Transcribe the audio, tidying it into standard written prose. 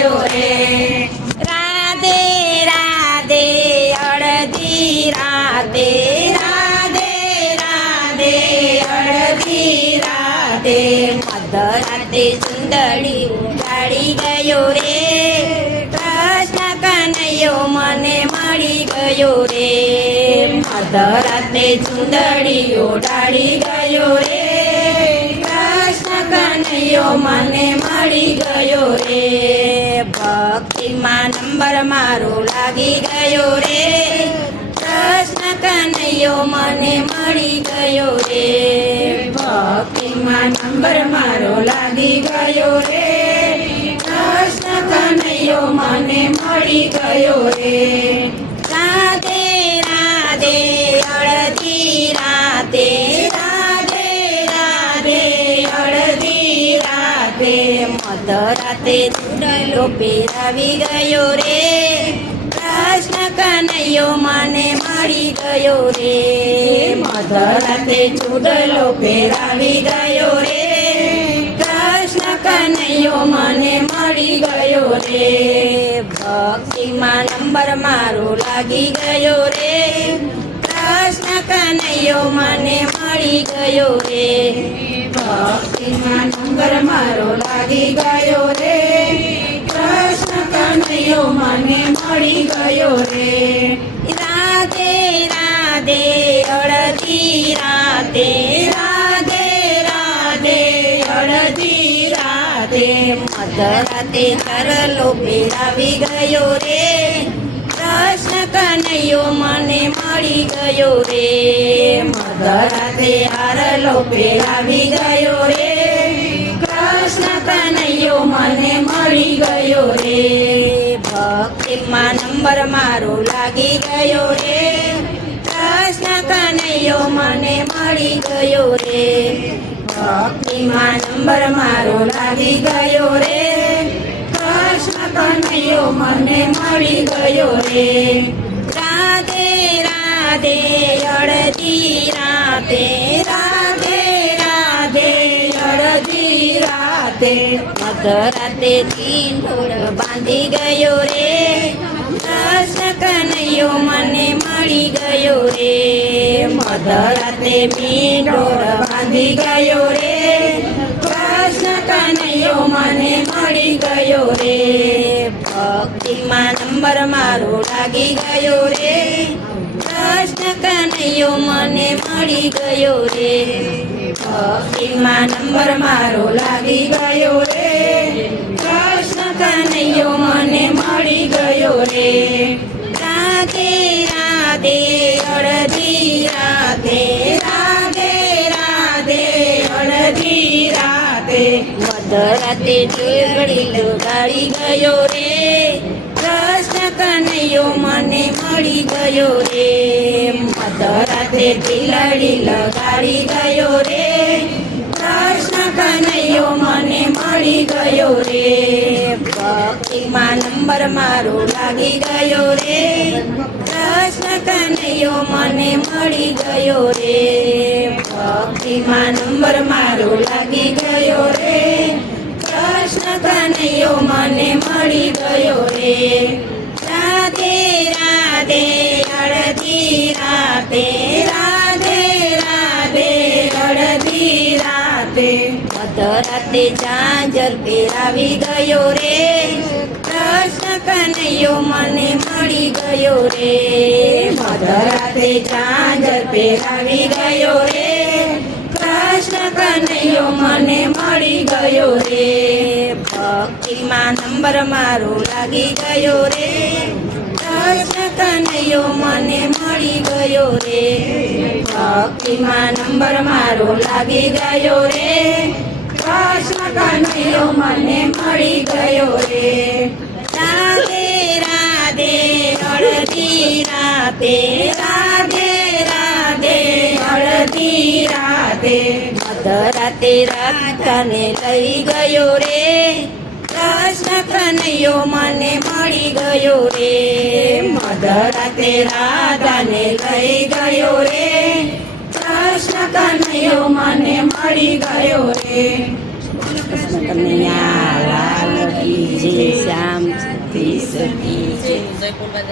ગયો રે રાધે રાધે અડધી રાતે રાધે રાધે અડધી રાધે મધરાતે સુંદરી ઉડાડી ગયો રે કૃષ્ણ કનૈયો મને મળી ગયો રે મધરાતે ચુંદડી ઉડાડી ગયો રે કૃષ્ણ કનૈયો મને મળી ગયો રે ભક્તિમાં નંબર મારો લાગી ગયો રે કૃષ્ણ કનૈયો મને મળી ગયો રે ભક્તિમાં નંબર મારો લાગી ગયો રે કૃષ્ણ કનૈયો મને મળી ગયો રે રાધે રાધે અડધી રાતે રાધે રાધે અડધી રાધે મધરાતે ચૂડલો પહેરાવી ગયો રે કૃષ્ણ કનૈયો મને મળી ગયો રે મધરાતે ચૂડલો પહેરાવી ગયો રે કૃષ્ણ કનૈયો મને મળી ગયો રે ભક્તિમાં નંબર મારો લાગી ગયો રે કૃષ્ણ કનૈયો મને મળી ગયો રે ભક્તિમાં નંબર મારો લાગી ગયો રે કૃષ્ણ કનૈયો મને મળી ગયો રે રાધે રાધે અડધી રાતે રાધે રાધે અડધી રાધે મધરાતે તરલો પહેરાવી ગયો રે કૃષ્ણ કનૈયો મને મળી ગયો રે મધરાતે હારલો પહેરાવી ગયો રે કૃષ્ણ કનૈયો મને મળી ગયો રે ભક્તિમાં નંબર મારો લાગી ગયો રે કૃષ્ણ કનૈયો મને મળી ગયો રે ભક્તિમાં નંબર મારો લાગી ગયો રે કૃષ્ણ કનૈયો મને મળી ગયો રે રાધે રાધે અડધી રાતે રાધે રાધે અડધી રાધે મધરાતે ઢોળ બાંધી ગયો રે કૃષ્ણ કનૈયો મને મળી ગયો રે મધરાતે મીંડોર બાંધી ગયો રે કૃષ્ણ કનૈયો મને મળી ગયો રે ભક્તિમાં નંબર મારો લાગી ગયો રે કૃષ્ણ કનૈયો મને મળી ગયો રે ભક્તિમાં નંબર મારો લાગી ગયો રે કૃષ્ણ કનૈયો મને મળી ગયો રે રાધે રાધે અડધી રાતે રાધે રાધે અડધી રાધે મધરાતે ચૂંદડી લગાડી ગયો રે કૃષ્ણ કનૈયો મને મળી ગયો રે મધરાતે તિલડી લગાડી ગયો રે કૃષ્ણ કનૈયો મને મળી ગયો રે ભક્તિમાં નંબર મારો લાગી ગયો રે કૃષ્ણ કનૈયો મને મળી ગયો રે ભક્તિમાં નંબર મારો લાગી ગયો રે કૃષ્ણ કનૈયો મને મળી ગયો રે રાધે રાધે અડધી રાતે રાધે રાધે અડધી રાધે મધરાતે ઝાંઝર પહેરાવી ગયો રે કૃષ્ણ કનૈયો મને મળી ગયો રે મધરાતે ઝાંઝર પહેરાવી ગયો રે કૃષ્ણ કનૈયો મને મળી ગયો રે ભક્તિમાં નંબર મારો લાગી ગયો રે કૃષ્ણ કનૈયો મને મળી ગયો રે ભક્તિમાં નંબર મારો લાગી ગયો રે કૃષ્ણ કનૈયો મને મળી ગયો રે રાધે રાધે અડધી રાતે રાધે રાધે અડધી રાધે મધરાતે રાધાને લઈ ગયો રે કૃષ્ણ કનૈયો મને મળી ગયો રે મધરાતે રાધાને લઈ ગયો રે કૃષ્ણ કનૈયો મને મળી ગયો રે કૃષ્ણ કનૈયા લાલ કી જય. રામથી સખી છે જયપુર બાદ